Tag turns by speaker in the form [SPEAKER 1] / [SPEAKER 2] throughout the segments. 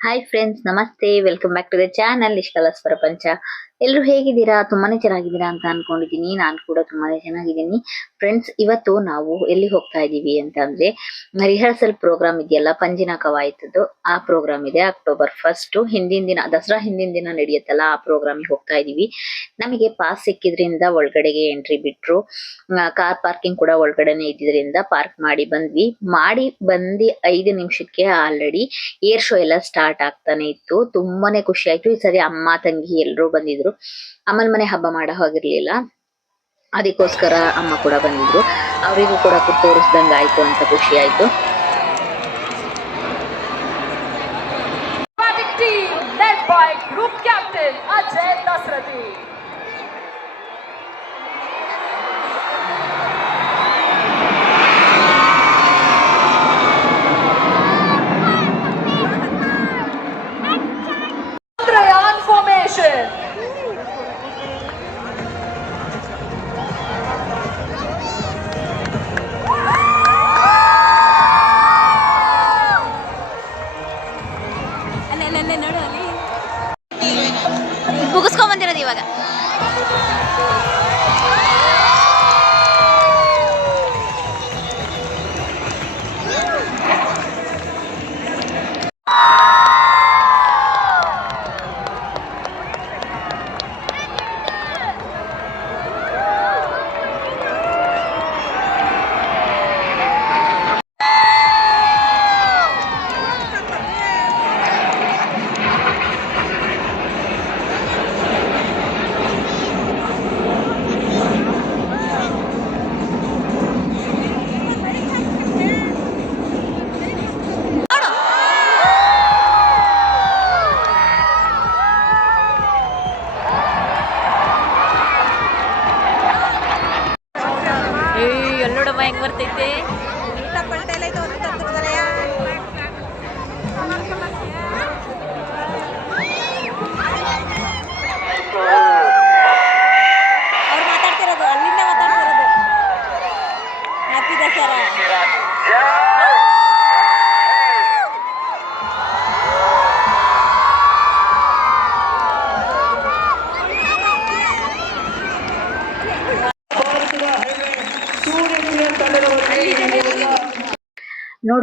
[SPEAKER 1] Hi friends ನಮಸ್ತೆ welcome back to the channel ಇಷ್ಟಲಸ್ ಪ್ರಪಂಚ ಎಲ್ಲರೂ ಹೇಗಿದ್ದೀರಾ? ತುಂಬಾನೇ ಚೆನ್ನಾಗಿದ್ದೀರಾ ಅಂತ ಅನ್ಕೊಂಡಿದ್ದೀನಿ. ನಾನು ಕೂಡ ತುಂಬಾನೇ ಚೆನ್ನಾಗಿದ್ದೀನಿ. ಫ್ರೆಂಡ್ಸ್ ಇವತ್ತು ನಾವು ಎಲ್ಲಿ ಹೋಗ್ತಾ ಇದ್ದೀವಿ ಅಂತ ಅಂದ್ರೆ ರಿಹರ್ಸಲ್ ಪ್ರೋಗ್ರಾಮ್ ಇದೆಯಲ್ಲ, ಪಂಜಿನ ಕವಾಯತದ್ದು. ಆ ಪ್ರೋಗ್ರಾಮ್ ಇದೆ ಅಕ್ಟೋಬರ್ ಫಸ್ಟ್ ಹಿಂದಿನ ದಿನ, ದಸರಾ ಹಿಂದಿನ ದಿನ ನಡೆಯುತ್ತಲ್ಲ, ಆ ಪ್ರೋಗ್ರಾಮಿಗೆ ಹೋಗ್ತಾ ಇದೀವಿ ನಮಗೆ ಪಾಸ್ ಸಿಕ್ಕಿದ್ರಿಂದ ಒಳಗಡೆಗೆ ಎಂಟ್ರಿ ಬಿಟ್ರು. ಕಾರ್ ಪಾರ್ಕಿಂಗ್ ಕೂಡ ಒಳಗಡೆನೆ ಇದ್ದಿದ್ರಿಂದ ಪಾರ್ಕ್ ಮಾಡಿ ಬಂದ್ವಿ. ಮಾಡಿ ಬಂದು ಐದು ನಿಮಿಷಕ್ಕೆ ಆಲ್ರೆಡಿ ಏರ್ ಶೋ ಎಲ್ಲ ಸ್ಟಾರ್ಟ್ ಆಗ್ತಾನೆ ಇತ್ತು. ತುಂಬಾನೇ ಖುಷಿ ಆಯ್ತು. ಈ ಸರಿ ಅಮ್ಮ, ತಂಗಿ ಎಲ್ಲರೂ ಬಂದಿದ್ರು. ಅಮ್ಮನ ಮನೆ ಹಬ್ಬ ಮಾಡೋ ಹೋಗಿರ್ಲಿಲ್ಲ. ಅದಕ್ಕೋಸ್ಕರ ಅಮ್ಮ ಕೂಡ ಬಂದಿದ್ರು. ಅವರಿಗೂ ಕೂಡ ತೋರಿಸ್ದಂಗ ಆಯ್ತು ಅಂತ ಖುಷಿ ಆಯ್ತು.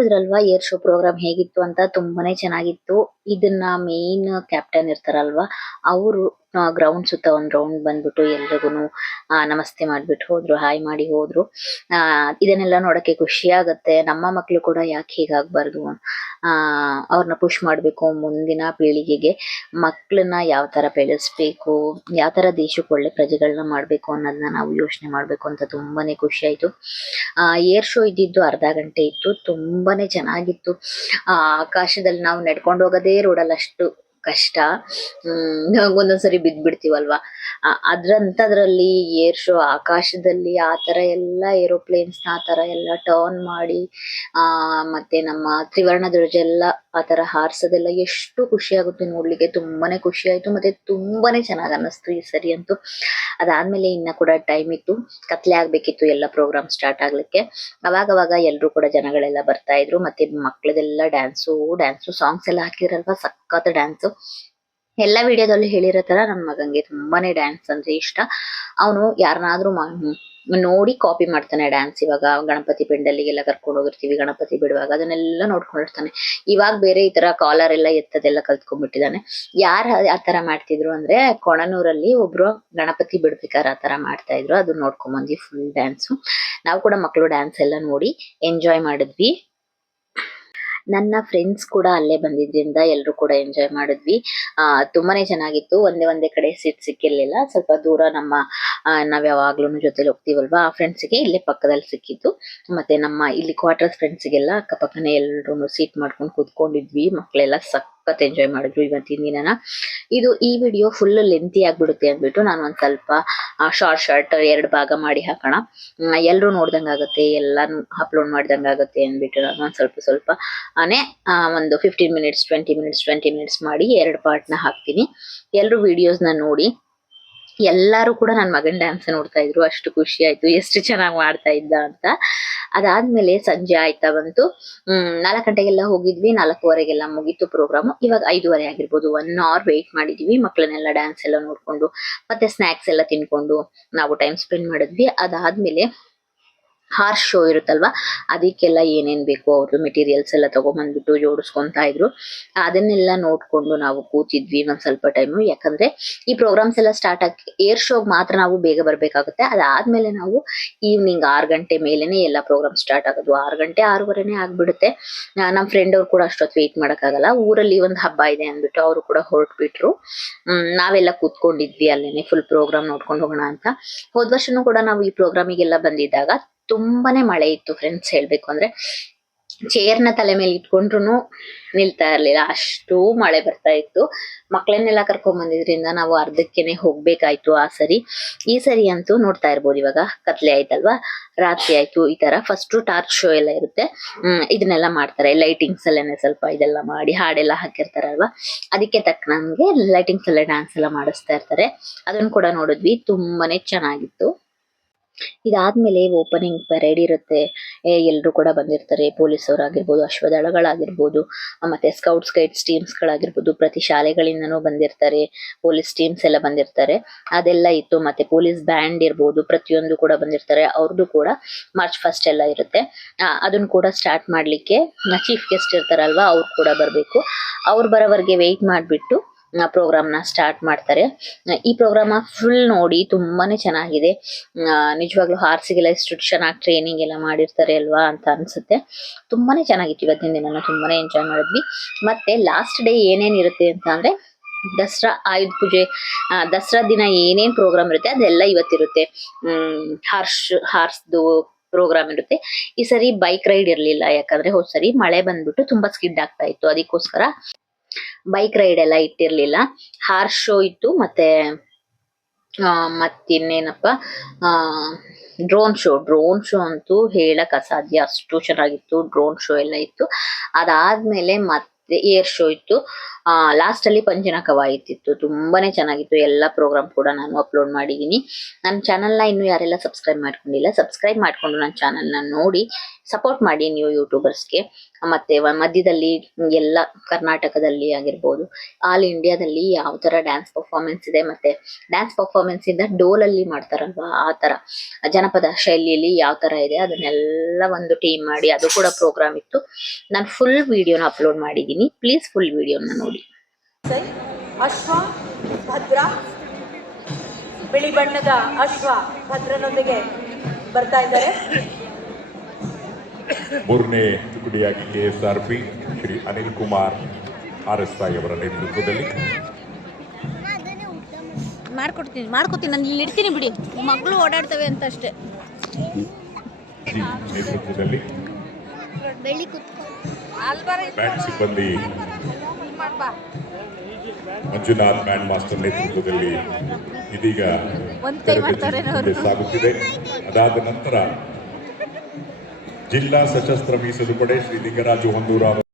[SPEAKER 1] ನೋಡಿದ್ರಲ್ವಾ ಏರ್ ಶೋ ಪ್ರೋಗ್ರಾಮ್ ಹೇಗಿತ್ತು ಅಂತ ತುಂಬಾನೇ ಚೆನ್ನಾಗಿತ್ತು. ಇದನ್ನ ಮೇನ್ ಕ್ಯಾಪ್ಟನ್ ಇರ್ತಾರಲ್ವಾ ಅವರು ಗ್ರೌಂಡ್ ಸುತ್ತ ಒಂದ್ ರೌಂಡ್ ಬಂದ್ಬಿಟ್ಟು ಎಲ್ರಿಗೂನು ಆ, ನಮಸ್ತೆ ಮಾಡ್ಬಿಟ್ಟು ಹೋದ್ರು ಹಾಯ್ ಮಾಡಿ ಹೋದ್ರು. ಆ ಇದನ್ನೆಲ್ಲ ನೋಡಕ್ಕೆ ಖುಷಿ ಆಗತ್ತೆ. ನಮ್ಮ ಮಕ್ಕಳು ಕೂಡ ಯಾಕೆ ಹೀಗಾಗ್ಬಾರ್ದು? ಆ ಅವ್ರನ್ನ ಪುಷ್ ಮಾಡಬೇಕು ಮುಂದಿನ ಪೀಳಿಗೆಗೆ. ಮಕ್ಕಳನ್ನ ಯಾವ ತರ ಬೆಳೆಸ್ಬೇಕು ಯಾವ ತರ ದೇಶಕ್ಕೆ ಒಳ್ಳೆ ಪ್ರಜೆಗಳನ್ನ ಮಾಡ್ಬೇಕು ಅನ್ನೋದನ್ನ ನಾವು ಯೋಚನೆ ಮಾಡ್ಬೇಕು ಅಂತ ತುಂಬಾನೇ ಖುಷಿ ಆಯ್ತು. ಆ ಏರ್ ಶೋ ಇದ್ದಿದ್ದು ಅರ್ಧ ಗಂಟೆ ಇತ್ತು. ತುಂಬಾನೇ ಚೆನ್ನಾಗಿತ್ತು. ಆ ಆಕಾಶದಲ್ಲಿ ನಾವು ನಡ್ಕೊಂಡು ಹೋಗೋದೇ ರೋಡಲ್ಲಿ ಅಷ್ಟು ಕಷ್ಟ. ಒಂದೊಂದ್ಸರಿ ಬಿದ್ದು ಬಿಡ್ತೀವಲ್ವಾ ಅದ್ರಂತದ್ರಲ್ಲಿ ಏರ್ ಶೋ, ಆಕಾಶದಲ್ಲಿ ಆ ತರ ಎಲ್ಲ ಏರೋಪ್ಲೇನ್ಸ್ ಆ ತರ ಎಲ್ಲ ಟರ್ನ್ ಮಾಡಿ, ಆ, ಮತ್ತೆ ನಮ್ಮ ತ್ರಿವರ್ಣ ಧ್ವಜ ಎಲ್ಲ ಆ ತರ ಹಾರ್ಸೋದೆಲ್ಲ ಎಷ್ಟು ಖುಷಿ ಆಗುತ್ತೆ ನೋಡ್ಲಿಕ್ಕೆ. ತುಂಬಾನೇ ಖುಷಿ ಆಯ್ತು ಮತ್ತೆ ತುಂಬಾನೇ ಚೆನ್ನಾಗಿ ಅನ್ನಿಸ್ತು ಈ ಸರಿ ಅಂತೂ. ಅದಾದ್ಮೇಲೆ ಇನ್ನ ಕೂಡ ಟೈಮ್ ಇತ್ತು. ಕತ್ಲೆ ಆಗ್ಬೇಕಿತ್ತು ಎಲ್ಲ ಪ್ರೋಗ್ರಾಮ್ ಸ್ಟಾರ್ಟ್ ಆಗ್ಲಿಕ್ಕೆ. ಅವಾಗ ಅವಾಗ ಎಲ್ರು ಕೂಡ ಜನಗಳೆಲ್ಲ ಬರ್ತಾ ಇದ್ರು. ಮತ್ತೆ ಮಕ್ಳದೆಲ್ಲ ಡ್ಯಾನ್ಸು ಡ್ಯಾನ್ಸು ಸಾಂಗ್ಸ್ ಎಲ್ಲ ಹಾಕಿದ್ರಲ್ವಾ? ಸಖತ್ ಡ್ಯಾನ್ಸು ಎಲ್ಲ ವಿಡಿಯೋದಲ್ಲೂ ಹೇಳಿರೋ ತರ ನನ್ನ ಮಗಂಗೆ ತುಂಬಾನೇ ಡ್ಯಾನ್ಸ್ ಅಂದ್ರೆ ಇಷ್ಟ. ಅವನು ಯಾರನ್ನಾದ್ರೂ ನೋಡಿ ಕಾಪಿ ಮಾಡ್ತಾನೆ ಡ್ಯಾನ್ಸ್ ಇವಾಗ. ಗಣಪತಿ ಪೆಂಡಲ್ಲಿಗೆಲ್ಲ ಕರ್ಕೊಂಡು ಹೋಗಿರ್ತೀವಿ, ಗಣಪತಿ ಬಿಡುವಾಗ. ಅದನ್ನೆಲ್ಲ ನೋಡ್ಕೊಂಡಿರ್ತಾನೆ. ಇವಾಗ ಬೇರೆ ಈ ತರ ಕಾಲರ್ ಎಲ್ಲ ಎತ್ತದೆಲ್ಲ ಕಲ್ತ್ಕೊಂಡ್ಬಿಟ್ಟಿದ್ದಾನೆ. ಯಾರು ಆ ತರ ಮಾಡ್ತಿದ್ರು ಅಂದ್ರೆ ಕೊಣನೂರಲ್ಲಿ ಒಬ್ರು ಗಣಪತಿ ಬಿಡ್ಬೇಕಾದ್ರೆ ಆ ತರ ಮಾಡ್ತಾ ಇದ್ರು. ಅದನ್ನ ನೋಡ್ಕೊಂಡ್ ಬಂದ್ವಿ ಫುಲ್ ಡ್ಯಾನ್ಸು ನಾವು ಕೂಡ ಮಕ್ಕಳು ಡ್ಯಾನ್ಸ್ ಎಲ್ಲ ನೋಡಿ ಎಂಜಾಯ್ ಮಾಡಿದ್ವಿ. ನನ್ನ ಫ್ರೆಂಡ್ಸ್ ಕೂಡ ಅಲ್ಲೇ ಬಂದಿದ್ರಿಂದ ಎಲ್ಲರೂ ಕೂಡ ಎಂಜಾಯ್ ಮಾಡಿದ್ವಿ. ತುಂಬಾನೇ ಚೆನ್ನಾಗಿತ್ತು. ಒಂದೇ ಒಂದೇ ಕಡೆ ಸೀಟ್ ಸಿಕ್ಕಿರ್ಲಿಲ್ಲ. ಸ್ವಲ್ಪ ದೂರ ನಮ್ಮ ನಾವ್ ಯಾವಾಗ್ಲೂ ಜೊತೆಲಿ ಹೋಗ್ತೀವಲ್ವಾ? ಆ ಫ್ರೆಂಡ್ಸ್ಗೆ ಇಲ್ಲೇ ಪಕ್ಕದಲ್ಲಿ ಸಿಕ್ಕಿತ್ತು ಮತ್ತೆ ನಮ್ಮ ಇಲ್ಲಿ ಕ್ವಾರ್ಟರ್ಸ್ ಫ್ರೆಂಡ್ಸ್ಗೆಲ್ಲ ಅಕ್ಕಪಕ್ಕನೆ ಎಲ್ರು ಸೀಟ್ ಮಾಡ್ಕೊಂಡು ಕೂತ್ಕೊಂಡಿದ್ವಿ. ಮಕ್ಕಳೆಲ್ಲ ಸಖತ್ ಎಂಜಾಯ್ ಮಾಡಿದ್ರು ಇವತ್ತಿನ ದಿನನ. ಇದು ಈ ವಿಡಿಯೋ ಫುಲ್ ಲೆಂತಿ ಆಗ್ಬಿಡುತ್ತೆ ಅಂದ್ಬಿಟ್ಟು ನಾನು ಒಂದ್ ಸ್ವಲ್ಪ ಶಾರ್ಟ್ ಶಾರ್ಟ್ ಎರಡು ಭಾಗ ಮಾಡಿ ಹಾಕೋಣ. ಎಲ್ಲರೂ ನೋಡ್ದಂಗ್ ಆಗುತ್ತೆ ಎಲ್ಲಾನು ಅಪ್ಲೋಡ್ ಮಾಡ್ದಂಗಾಗುತ್ತೆ ಅಂದ್ಬಿಟ್ಟು ನಾನು ಒಂದ್ ಸ್ವಲ್ಪ ಸ್ವಲ್ಪ ಆ, ಒಂದು fifteen minutes twenty minutes twenty minutes ಮಾಡಿ ಎರಡು ಪಾರ್ಟ್ನ ಹಾಕ್ತೀನಿ. ಎಲ್ಲರೂ ವಿಡಿಯೋಸ್ನ ನೋಡಿ ಎಲ್ಲರೂ ಕೂಡ ನನ್ನ ಮಗನ ಡ್ಯಾನ್ಸ್ ನೋಡ್ತಾ ಇದ್ರು. ಅಷ್ಟು ಖುಷಿ ಆಯ್ತು. ಎಷ್ಟು ಚೆನ್ನಾಗಿ ಮಾಡ್ತಾ ಇದ್ದ ಅಂತ. ಅದಾದ್ಮೇಲೆ ಸಂಜೆ ಆಯ್ತಾ ಬಂತು. ಹ್ಮ್, ನಾಲ್ಕು ಗಂಟೆಗೆಲ್ಲ ಹೋಗಿದ್ವಿ. ನಾಲ್ಕೂವರೆಗೆಲ್ಲ ಮುಗೀತು ಪ್ರೋಗ್ರಾಮ್ ಇವಾಗ ಐದೂವರೆ ಆಗಿರ್ಬೋದು. ಒನ್ ಅವರ್ ವೆಯ್ಟ್ ಮಾಡಿದ್ವಿ. ಮಕ್ಕಳನ್ನೆಲ್ಲ ಡ್ಯಾನ್ಸ್ ಎಲ್ಲ ನೋಡ್ಕೊಂಡು, ಮತ್ತೆ ಸ್ನಾಕ್ಸ್ ಎಲ್ಲ ತಿನ್ಕೊಂಡು, ನಾವು ಟೈಮ್ ಸ್ಪೆಂಡ್ ಮಾಡಿದ್ವಿ. ಅದಾದ್ಮೇಲೆ ಹಾರ್ಸ್ ಶೋ ಇರುತ್ತಲ್ವಾ? ಅದಕ್ಕೆಲ್ಲ ಏನೇನ್ ಬೇಕು ಅವ್ರದ್ದು ಮೆಟೀರಿಯಲ್ಸ್ ಎಲ್ಲ ತಗೊಂಬಂದ್ಬಿಟ್ಟು ಜೋಡಿಸ್ಕೊಂತ ಇದ್ರು. ಅದನ್ನೆಲ್ಲ ನೋಡ್ಕೊಂಡು ನಾವು ಕೂತಿದ್ವಿ ಒಂದ್ ಸ್ವಲ್ಪ ಟೈಮು ಯಾಕಂದ್ರೆ ಈ ಪ್ರೋಗ್ರಾಮ್ಸ್ ಎಲ್ಲ ಸ್ಟಾರ್ಟ್ ಆಗಿ ಏರ್ ಶೋಗ್ ಮಾತ್ರ ನಾವು ಬೇಗ ಬರಬೇಕಾಗುತ್ತೆ. ಅದಾದ್ಮೇಲೆ ನಾವು ಈವ್ನಿಂಗ್ ಆರು ಗಂಟೆ ಮೇಲೆನೆ ಎಲ್ಲ ಪ್ರೋಗ್ರಾಮ್ ಸ್ಟಾರ್ಟ್ ಆಗೋದು. ಆರು ಗಂಟೆ ಆರೂವರೆನೆ ಆಗ್ಬಿಡುತ್ತೆ. ನಮ್ಮ ನಮ್ ಫ್ರೆಂಡ್ ಅವ್ರು ಕೂಡ ಅಷ್ಟೊತ್ತು ವೇಟ್ ಮಾಡೋಕ್ಕಾಗಲ್ಲ. ಊರಲ್ಲಿ ಒಂದು ಹಬ್ಬ ಇದೆ ಅಂದ್ಬಿಟ್ಟು ಅವರು ಕೂಡ ಹೊರಟ್ಬಿಟ್ರು. ನಾವೆಲ್ಲ ಕೂತ್ಕೊಂಡಿದ್ವಿ ಅಲ್ಲೇನೆ ಫುಲ್ ಪ್ರೋಗ್ರಾಮ್ ನೋಡ್ಕೊಂಡು ಹೋಗೋಣ ಅಂತ. ಹೋದ್ ವರ್ಷನೂ ಕೂಡ ನಾವು ಈ ಪ್ರೋಗ್ರಾಮಿಗೆಲ್ಲ ಬಂದಿದ್ದಾಗ ತುಂಬಾನೇ ಮಳೆ ಇತ್ತು ಫ್ರೆಂಡ್ಸ್ ಹೇಳ್ಬೇಕು ಅಂದ್ರೆ. ಚೇರ್ನ ತಲೆ ಮೇಲೆ ಇಟ್ಕೊಂಡ್ರು ನಿಲ್ತಾ ಇರ್ಲಿಲ್ಲ, ಅಷ್ಟು ಮಳೆ ಬರ್ತಾ ಇತ್ತು. ಮಕ್ಕಳನ್ನೆಲ್ಲ ಕರ್ಕೊಂಡ್ ಬಂದಿದ್ರಿಂದ ನಾವು ಅರ್ಧಕ್ಕೆನೆ ಹೋಗ್ಬೇಕಾಯ್ತು ಆ ಸರಿ. ಈ ಸರಿ ಅಂತೂ ನೋಡ್ತಾ ಇರ್ಬೋದು ಇವಾಗ, ಕತ್ಲೆ ಆಯ್ತಲ್ವಾ? ರಾತ್ರಿ ಆಯ್ತು ಈ ತರ. ಫಸ್ಟ್ ಟಾರ್ಚ್ ಶೋ ಎಲ್ಲ ಇರುತ್ತೆ. ಇದನ್ನೆಲ್ಲ ಮಾಡ್ತಾರೆ. ಲೈಟಿಂಗ್ಸ್ ಅಲ್ಲೇನೆ ಸ್ವಲ್ಪ ಇದೆಲ್ಲ ಮಾಡಿ ಹಾಡೆಲ್ಲ ಹಾಕಿರ್ತಾರಲ್ವಾ? ಅದಕ್ಕೆ ತಕ್ಕನಂಗೆ ಲೈಟಿಂಗ್ಸ್ ಅಲ್ಲೇ ಡ್ಯಾನ್ಸ್ ಎಲ್ಲ ಮಾಡಿಸ್ತಾ ಇರ್ತಾರೆ. ಅದನ್ನ ಕೂಡ ನೋಡಿದ್ವಿ. ತುಂಬಾನೇ ಚೆನ್ನಾಗಿತ್ತು. ಇದಾದ್ಮೇಲೆ ಓಪನಿಂಗ್ ಪರೇಡ್ ಇರುತ್ತೆ. ಎಲ್ಲರೂ ಕೂಡ ಬಂದಿರ್ತಾರೆ. ಪೊಲೀಸ್ ಅವರಾಗಿರ್ಬೋದು ಅಶ್ವದಳಗಳಾಗಿರ್ಬೋದು ಮತ್ತೆ ಸ್ಕೌಟ್ಸ್ ಗೈಡ್ಸ್ ಟೀಮ್ಸ್ ಗಳಾಗಿರ್ಬೋದು, ಪ್ರತಿ ಶಾಲೆಗಳಿಂದನೂ ಬಂದಿರ್ತಾರೆ. ಪೊಲೀಸ್ ಟೀಮ್ಸ್ ಎಲ್ಲ ಬಂದಿರ್ತಾರೆ. ಅದೆಲ್ಲ ಇತ್ತು. ಮತ್ತೆ ಪೊಲೀಸ್ ಬ್ಯಾಂಡ್ ಇರ್ಬೋದು, ಪ್ರತಿಯೊಂದು ಕೂಡ ಬಂದಿರ್ತಾರೆ. ಅವ್ರದ್ದು ಕೂಡ ಮಾರ್ಚ್ ಫಸ್ಟ್ ಎಲ್ಲ ಇರುತ್ತೆ. ಅದನ್ನ ಕೂಡ ಸ್ಟಾರ್ಟ್ ಮಾಡ್ಲಿಕ್ಕೆ ಚೀಫ್ ಗೆಸ್ಟ್ ಇರ್ತಾರಲ್ವಾ, ಅವ್ರು ಕೂಡ ಬರಬೇಕು. ಅವ್ರು ಬರೋವರೆಗೆ ವೆಯ್ಟ್ ಮಾಡಿಬಿಟ್ಟು ಪ್ರೋಗ್ರಾಮ್ನ ಸ್ಟಾರ್ಟ್ ಮಾಡ್ತಾರೆ. ಈ ಪ್ರೋಗ್ರಾಮ್ ಫುಲ್ ನೋಡಿ ತುಂಬಾನೇ ಚೆನ್ನಾಗಿದೆ. ನಿಜವಾಗ್ಲೂ ಹಾರ್ಸಿಗೆಲ್ಲ ಎಷ್ಟು ಚೆನ್ನಾಗಿ ಟ್ರೈನಿಂಗ್ ಎಲ್ಲ ಮಾಡಿರ್ತಾರೆ ಅಲ್ವಾ ಅಂತ ಅನ್ಸುತ್ತೆ. ತುಂಬಾನೇ ಚೆನ್ನಾಗಿತ್ತು ಇವತ್ತಿನ ದಿನ ತುಂಬಾನೇ ಎಂಜಾಯ್ ಮಾಡಿದ್ವಿ. ಮತ್ತೆ ಲಾಸ್ಟ್ ಡೇ ಏನೇನ್ ಇರುತ್ತೆ ಅಂತ ಅಂದ್ರೆ, ದಸರಾ ಆಯುಧ ಪೂಜೆ ದಸರಾ ದಿನ ಏನೇನ್ ಪ್ರೋಗ್ರಾಮ್ ಇರುತ್ತೆ ಅದೆಲ್ಲ ಇವತ್ತಿರುತ್ತೆ. ಹಾರ್ಸ್ ಹಾರ್ಸ್ದು ಪ್ರೋಗ್ರಾಮ್ ಇರುತ್ತೆ. ಈ ಸರಿ ಬೈಕ್ ರೈಡ್ ಇರಲಿಲ್ಲ, ಯಾಕಂದ್ರೆ ಹೋದ್ ಸರಿ ಮಳೆ ಬಂದ್ಬಿಟ್ಟು ತುಂಬಾ ಸ್ಕಿಡ್ ಆಗ್ತಾ ಇತ್ತು. ಅದಕ್ಕೋಸ್ಕರ ಬೈಕ್ ರೈಡ್ ಎಲ್ಲ ಇಟ್ಟಿರ್ಲಿಲ್ಲ. ಹಾರ್ ಶೋ ಇತ್ತು ಮತ್ತೆ ಆ, ಮತ್ತಿನ್ನೇನಪ್ಪ ಡ್ರೋನ್ ಶೋ ಡ್ರೋನ್ ಶೋ ಅಂತೂ ಹೇಳಕ್ ಅಸಾಧ್ಯ. ಅಷ್ಟು ಚೆನ್ನಾಗಿತ್ತು ಡ್ರೋನ್ ಶೋ ಎಲ್ಲ ಇತ್ತು. ಅದಾದ್ಮೇಲೆ ಮತ್ತೆ ಏರ್ ಶೋ ಇತ್ತು. ಆ ಲಾಸ್ಟ್ ಅಲ್ಲಿ ಪಂಜಿನ ಕವಾಯತ್ ಇತ್ತು ತುಂಬಾನೇ ಚೆನ್ನಾಗಿತ್ತು. ಎಲ್ಲ ಪ್ರೋಗ್ರಾಮ್ ಕೂಡ ನಾನು ಅಪ್ಲೋಡ್ ಮಾಡಿದೀನಿ ನನ್ನ ಚಾನಲ್ನ ಇನ್ನು ಯಾರೆಲ್ಲ ಸಬ್ಸ್ಕ್ರೈಬ್ ಮಾಡ್ಕೊಂಡಿಲ್ಲ ಸಬ್ಸ್ಕ್ರೈಬ್ ಮಾಡ್ಕೊಂಡು ನನ್ನ ಚಾನಲ್ನ ನೋಡಿ ಸಪೋರ್ಟ್ ಮಾಡಿ ನೀವು ಯೂಟ್ಯೂಬರ್ಸ್ಗೆ ಮತ್ತೆ ಮಧ್ಯದಲ್ಲಿ ಎಲ್ಲ ಕರ್ನಾಟಕದಲ್ಲಿ ಆಗಿರ್ಬೋದು, ಆಲ್ ಇಂಡಿಯಾದಲ್ಲಿ ಯಾವ ತರ ಡ್ಯಾನ್ಸ್ ಪರ್ಫಾರ್ಮೆನ್ಸ್ ಇದೆ ಮತ್ತೆ ಡ್ಯಾನ್ಸ್ ಪರ್ಫಾರ್ಮೆನ್ಸ್ ಇಂದ ಡೋಲಲ್ಲಿ ಮಾಡ್ತಾರಲ್ವಾ ಆ ತರ, ಜನಪದ ಶೈಲಿಯಲ್ಲಿ ಯಾವ ತರ ಇದೆ ಅದನ್ನೆಲ್ಲ ಒಂದು ಟೀಮ್ ಮಾಡಿ ಅದು ಕೂಡ ಪ್ರೋಗ್ರಾಮ್ ಇತ್ತು. ನಾನು ಫುಲ್ ವಿಡಿಯೋನ ಅಪ್ಲೋಡ್ ಮಾಡಿದ್ದೀನಿ ಪ್ಲೀಸ್ ಫುಲ್ ವಿಡಿಯೋನ ನೋಡಿ.
[SPEAKER 2] ಅಶ್ವ, ಭದ್ರ, ಬಿಳಿ ಬಣ್ಣದ ಅಶ್ವ ಭದ್ರನೊಂದಿಗೆ ಬರ್ತಾ ಇದ್ದಾರೆ.
[SPEAKER 3] ಮೂರನೇ ತುಕಡಿಯಾಗಿ P Shri Anil Kumar R S Sai ಅವರ ನೇತೃತ್ವದಲ್ಲಿ.
[SPEAKER 4] ಮಾಡ್ಕೊಡ್ತೀನಿ ಮಾಡ್ಕೊತೀನಿ ನಾನು ಇಲ್ಲಿ ಇಡ್ತೀನಿ ಬಿಡಿ. ಮಕ್ಕಳು ಓಡಾಡ್ತವೆ ಅಂತ ಅಷ್ಟೇ
[SPEAKER 3] ನೇತೃತ್ವದಲ್ಲಿ ಬ್ಯಾಂಡ್ ಸಿಬ್ಬಂದಿ ಮಂಜುನಾಥ್ ಬ್ಯಾಂಡ್ ಮಾಸ್ಟರ್ ನೇತೃತ್ವದಲ್ಲಿ ಇದೀಗ
[SPEAKER 4] ಕೈ
[SPEAKER 3] ಸಾಗುತ್ತಿದೆ. ಅದಾದ ನಂತರ ಜಿಲ್ಲಾ ಸಶಸ್ತ್ರ ಮೀಸಲು ಪಡೆ ಶ್ರೀ ಲಿಂಗರಾಜು ಹೊಂದೂರ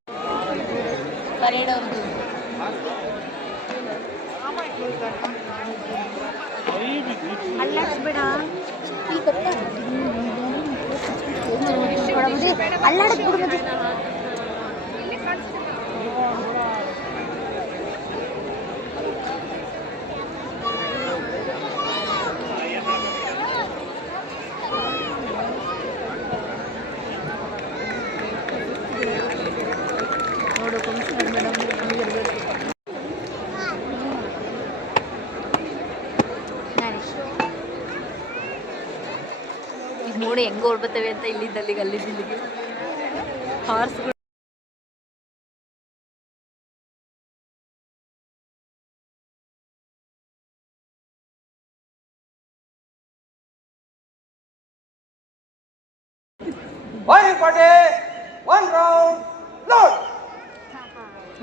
[SPEAKER 4] load!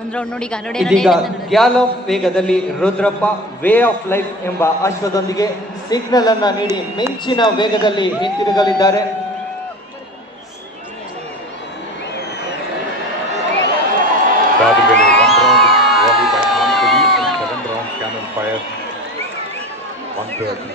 [SPEAKER 4] ಅಂತ ರೌಂಡ್ ಅಲ್ಲಿ ಇಲ್ಲಿಗೆ ನೋಡಿ
[SPEAKER 5] ಇದೀಗ ಗ್ಯಾಲ್ ಆಫ್ ವೇಗದಲ್ಲಿ ರುದ್ರಪ್ಪ ವೇ ಆಫ್ ಲೈಫ್ ಎಂಬ ಅಶ್ವದೊಂದಿಗೆ ಸಿಗ್ನಲ್ ಅನ್ನ ನೀಡಿ ಮಿಂಚಿನ ವೇಗದಲ್ಲಿ ಹಿಂತಿರುಗಲಿದ್ದಾರೆ.
[SPEAKER 3] Gracias.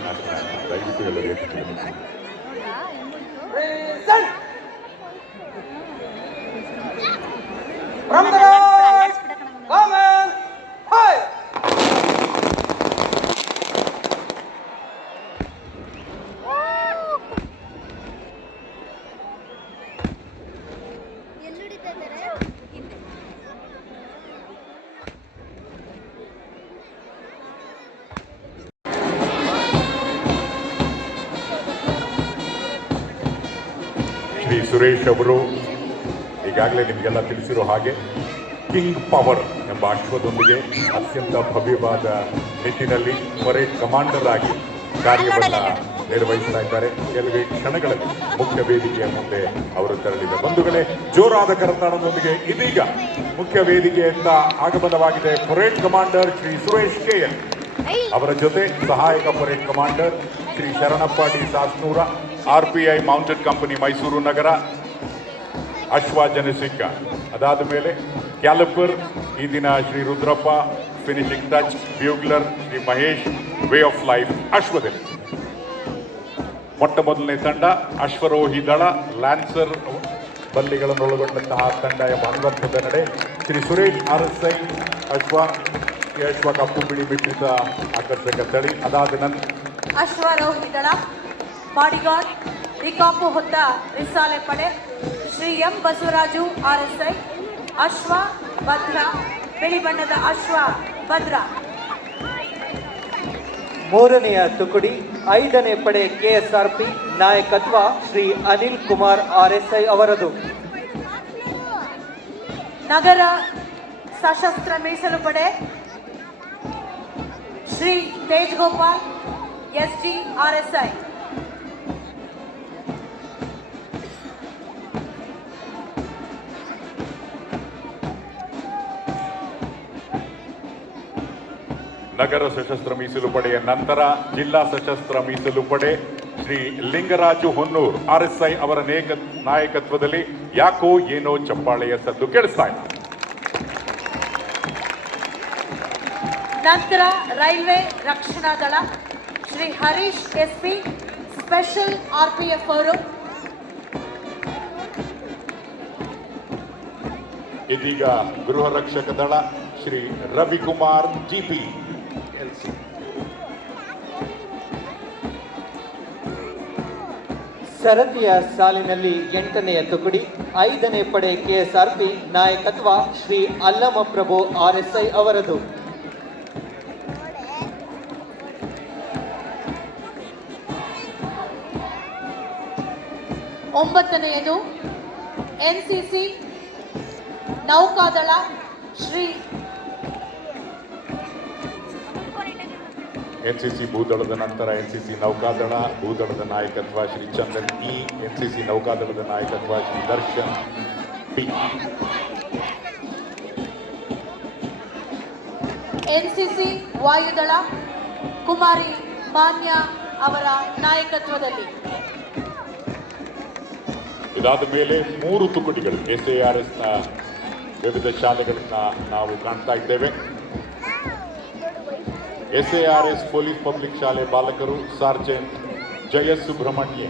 [SPEAKER 3] ಅವರು ಈಗಾಗಲೇ ನಿಮಗೆಲ್ಲ ತಿಳಿಸಿರೋ ಹಾಗೆ ಕಿಂಗ್ ಪವರ್ ಎಂಬ ಅಶ್ವದೊಂದಿಗೆ ಅತ್ಯಂತ ಭವ್ಯವಾದ ನಿಟ್ಟಿನಲ್ಲಿ ಪರೇಡ್ ಕಮಾಂಡರ್ ಆಗಿ ಕಾರ್ಯವನ್ನು ನಿರ್ವಹಿಸ್ತಾ ಇದ್ದಾರೆ. ಕೆಲವೇ ಕ್ಷಣಗಳಲ್ಲಿ ಮುಖ್ಯ ವೇದಿಕೆಯ ಮುಂದೆ ಅವರು ತೆರಳಿದ. ಬಂಧುಗಳೇ, ಜೋರಾದ ಕರತಾಳದೊಂದಿಗೆ ಇದೀಗ ಮುಖ್ಯ ವೇದಿಕೆಯಿಂದ ಆಗಮನವಾಗಿದೆ parade commander Shri Suresh K N ಅವರ ಜೊತೆ ಸಹಾಯಕ parade commander Shri Sharanappa D Sasnur I mountain company Mysuru ನಗರ ಅಶ್ವ ಸಿಕ್ಕ ಅದಾದ ಮೇಲೆ ಕ್ಯಾಲಪರ್, ಈ ದಿನ Shri Rudrappa finishing touch bugler Shri Mahesh way of life ಅಶ್ವದಲ್ಲಿ. ಮೊಟ್ಟ ಮೊದಲನೇ ತಂಡ, ಅಶ್ವರೋಹಿ ದಳ ಲ್ಯಾನ್ಸರ್ ಬಲ್ಲಿಗಳನ್ನು ಒಳಗೊಂಡಂತಹ ತಂಡ ಎಂಬ ಅನುಬಂಧದ ನಡೆ ಶ್ರೀ ಸುರೇಶ್ ಅರಸೈ, ಅಶ್ವ ಐ ಅಶ್ವ ಕಪ್ಪು ಬಿಳಿ ಮಿಶ್ರಿತ ಆಕರ್ಷಕ ತಳಿ. ಅದಾದ ನಂತರ
[SPEAKER 6] ಅಶ್ವರೋಹಿ ದಳ ಬಾಡಿಗಾರ್ಡ್ ರಿಕಾಪು ಹೊತ್ತ ರಿಸಾಲೆ ಪಡೆ Shri M Basavaraju R S I ಅಶ್ವ ಭದ್ರ ಬಿಳಿ ಬಣ್ಣದ ಅಶ್ವ ಭದ್ರ.
[SPEAKER 5] ಮೂರನೆಯ ತುಕುಡಿ ಐದನೇ ಪಡೆ ಕೆಎಸ್ಆರ್ಪಿ ನಾಯಕತ್ವ Shri Anil Kumar R S I ಅವರದು.
[SPEAKER 6] ನಗರ ಸಶಸ್ತ್ರ ಮೀಸಲು ಪಡೆ ಶ್ರೀ ತೇಜ್ ಗೋಪಾಲ್ ಎಸ್ ಆರ್ಎಸ್ಐ.
[SPEAKER 3] ನಗರ ಸಶಸ್ತ್ರ ಮೀಸಲು ಪಡೆಯ ನಂತರ ಜಿಲ್ಲಾ ಸಶಸ್ತ್ರ ಮೀಸಲು ಪಡೆ ಶ್ರೀ ಲಿಂಗರಾಜು ಹೊನ್ನೂರ್ ಆರ್ಎಸ್ಐ ಅವರ ನೇಕ ನಾಯಕತ್ವದಲ್ಲಿ ಯಾಕೋ ಏನೋ ಚಪ್ಪಾಳೆಯ ಸದ್ದು ಕೇಳಿಸ್ತಾ ಇದೆ.
[SPEAKER 6] ನಂತರ ರೈಲ್ವೆ ರಕ್ಷಣಾ ದಳ Shri Harish SP special RPF ಅವರು.
[SPEAKER 3] ಇದೀಗ ಗೃಹ ರಕ್ಷಕ ದಳ ಶ್ರೀ ರವಿಕುಮಾರ್ ಜಿಪಿ
[SPEAKER 5] ಸರತಿಯ ಸಾಲಿನಲ್ಲಿ ಎಂಟನೆಯ ತುಕುಡಿ, ಐದನೇ ಪಡೆ ಕೆಎಸ್ಆರ್ಪಿ ನಾಯಕತ್ವ ಶ್ರೀ ಅಲ್ಲಮ ಪ್ರಭು ಆರ್ಎಸ್ಐ ಅವರದು.
[SPEAKER 6] ಒಂಬತ್ತನೆಯದು ಎನ್ಸಿಸಿ ನೌಕಾದಳ ಶ್ರೀ
[SPEAKER 3] ಎನ್ಸಿಸಿ ಭೂದಳದ ನಂತರ ಎನ್ ಸಿ ಸಿ ನೌಕಾದಳ ಭೂದಳದ ನಾಯಕತ್ವ ಶ್ರೀ ಚಂದನ್ ಇ ಸಿ ನೌಕಾದಳದ ನಾಯಕತ್ವ ಶ್ರೀ ದರ್ಶನ್ ಪಿ.
[SPEAKER 6] ಸಿ ವಾಯುದಳ ಕುಮಾರಿ ಮಾನ್ಯ ಅವರ ನಾಯಕತ್ವದಲ್ಲಿ.
[SPEAKER 3] ಇದಾದ ಮೇಲೆ ಮೂರು ತುಕಡಿಗಳು ಎಸ್ ಎ ಆರ್ ಎಸ್ನ ವಿವಿಧ ಶಾಲೆಗಳನ್ನ ನಾವು ಕಾಣ್ತಾ ಇದ್ದೇವೆ. S A R S police public ಶಾಲೆ ಬಾಲಕರು sergeant Jaya Subrahmanya.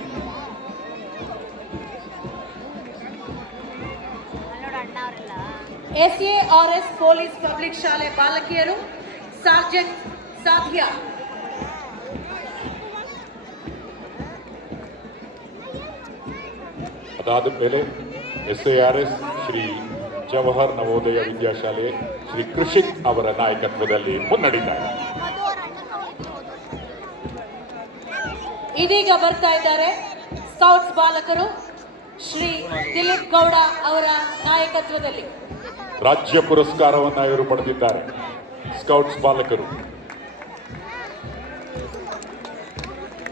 [SPEAKER 6] SARS police public ಶಾಲೆ ಬಾಲಕಿಯರು ಸಾರ್ಜೆಂಟ್ ಸಾಧ್ಯ.
[SPEAKER 3] ಅದಾದ ಮೇಲೆ S A R S Shri Jawahar Navodaya Vidyashale Shri Krishik ಅವರ ನಾಯಕತ್ವದಲ್ಲಿ ಮುನ್ನಡೀತಾ
[SPEAKER 6] ಇದೀಗ ಬರ್ತಾ ಇದ್ದಾರೆ ಸ್ಕೌಟ್ಸ್ ಬಾಲಕರು ಶ್ರೀ ದಿಲೀಪ್ ಗೌಡ ಅವರ ನಾಯಕತ್ವದಲ್ಲಿ.
[SPEAKER 3] ರಾಜ್ಯ ಪುರಸ್ಕಾರವನ್ನು ಇವರು ಪಡೆದಿದ್ದಾರೆ. ಸ್ಕೌಟ್ಸ್ ಬಾಲಕರು.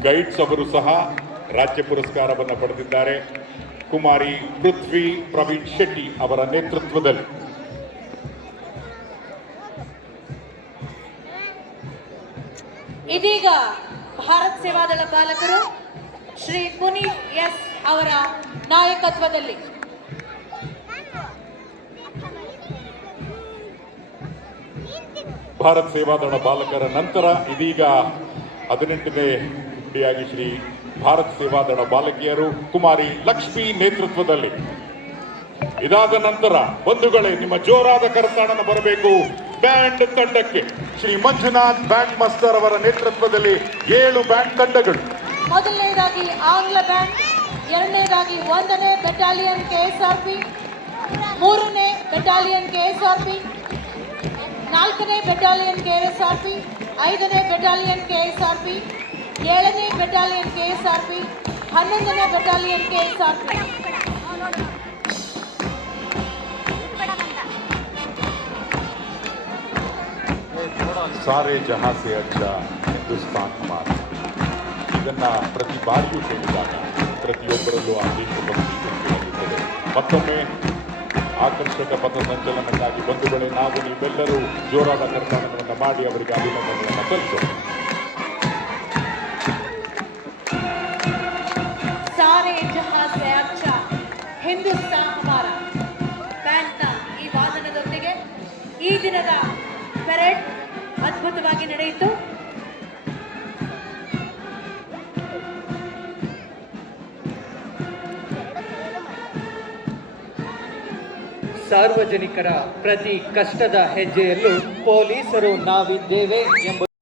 [SPEAKER 3] ಗೈಡ್ಸ್ ಅವರು ಸಹ ರಾಜ್ಯ ಪುರಸ್ಕಾರವನ್ನು ಪಡೆದಿದ್ದಾರೆ. ಕುಮಾರಿ ಪೃಥ್ವಿ ಪ್ರವೀಣ್ ಶೆಟ್ಟಿ ಅವರ ನೇತೃತ್ವದಲ್ಲಿ.
[SPEAKER 6] ಇದೀಗ ಭಾರತ್ ಸೇವಾದಳ ಬಾಲಕರು ಶ್ರೀ ಪುನೀತ್ ಎಸ್ ಅವರ ನಾಯಕತ್ವದಲ್ಲಿ.
[SPEAKER 3] ಭಾರತ್ ಸೇವಾದಳ ಬಾಲಕರ ನಂತರ ಇದೀಗ ಹದಿನೆಂಟನೇ ಜಂಟಿಯಾಗಿ ಶ್ರೀ ಭಾರತ್ ಸೇವಾದಳ ಬಾಲಕಿಯರು ಕುಮಾರಿ ಲಕ್ಷ್ಮಿ ನೇತೃತ್ವದಲ್ಲಿ. ಇದಾದ ನಂತರ ಬಂಧುಗಳೇ, ನಿಮ್ಮ ಜೋರಾದ ಕರತಾಡನ ಬರಬೇಕು. ಬ್ಯಾಂಡ್ ತಂಡಕ್ಕೆ ಶ್ರೀ ಮಂಜುನಾಥ್ ಬ್ಯಾಂಡ್ ಮಾಸ್ಟರ್ ಅವರ ನೇತೃತ್ವದಲ್ಲಿ ಏಳು ಬ್ಯಾಂಡ್ ತಂಡಗಳು.
[SPEAKER 6] ಮೊದಲನೇದಾಗಿ ಆಂಗ್ಲ ಬ್ಯಾಂಡ್, ಎರಡನೇದಾಗಿ ಒಂದನೇ ಬೆಟಾಲಿಯನ್ ಕೆಎಸ್ಆರ್ಪಿ ಮೂರನೇ ಬೆಟಾಲಿಯನ್ ಕೆಎಸ್ಆರ್ಪಿ ನಾಲ್ಕನೇ ಬೆಟಾಲಿಯನ್ ಕೆಎಸ್ಆರ್ಪಿ ಐದನೇ ಬೆಟಾಲಿಯನ್ ಕೆಎಸ್ಆರ್ಪಿ ಏಳನೇ ಬೆಟಾಲಿಯನ್ ಕೆಎಸ್ಆರ್ಪಿ ಹನ್ನೊಂದನೇ ಬೆಟಾಲಿಯನ್ ಕೆಎಸ್ಆರ್ಪಿ
[SPEAKER 3] ಸಾರೆ ಜಹಾಸೆ ಅಚ್ಚ ಹಿಂದೂಸ್ತಾನ್ ಹಮಾರ ಇದನ್ನು ಪ್ರತಿ ಬಾರಿಯೂ ಕೇಳಿದಾಗ ಪ್ರತಿಯೊಬ್ಬರಲ್ಲೂ ಆ ದೇಶಭಕ್ತಿ ಮತ್ತೊಮ್ಮೆ ಆಕರ್ಷಕ ಪಥಸಂಚಲನಕ್ಕಾಗಿ ಬಂಧುಗಳೇ, ನಾವು ನೀವೆಲ್ಲರೂ ಜೋರಾದ ಕರ್ನಾಟಕವನ್ನು ಮಾಡಿ ಅವರಿಗೆ ಅಭಿನಂದನೆಯನ್ನು ಸಲ್ಲಿಸೋಣ.
[SPEAKER 5] ಸಾರ್ವಜನಿಕರ ಪ್ರತಿ ಕಷ್ಟದ ಹೆಜ್ಜೆಯಲ್ಲೂ ಪೊಲೀಸರು ನಾವಿದ್ದೇವೆ ಎಂಬ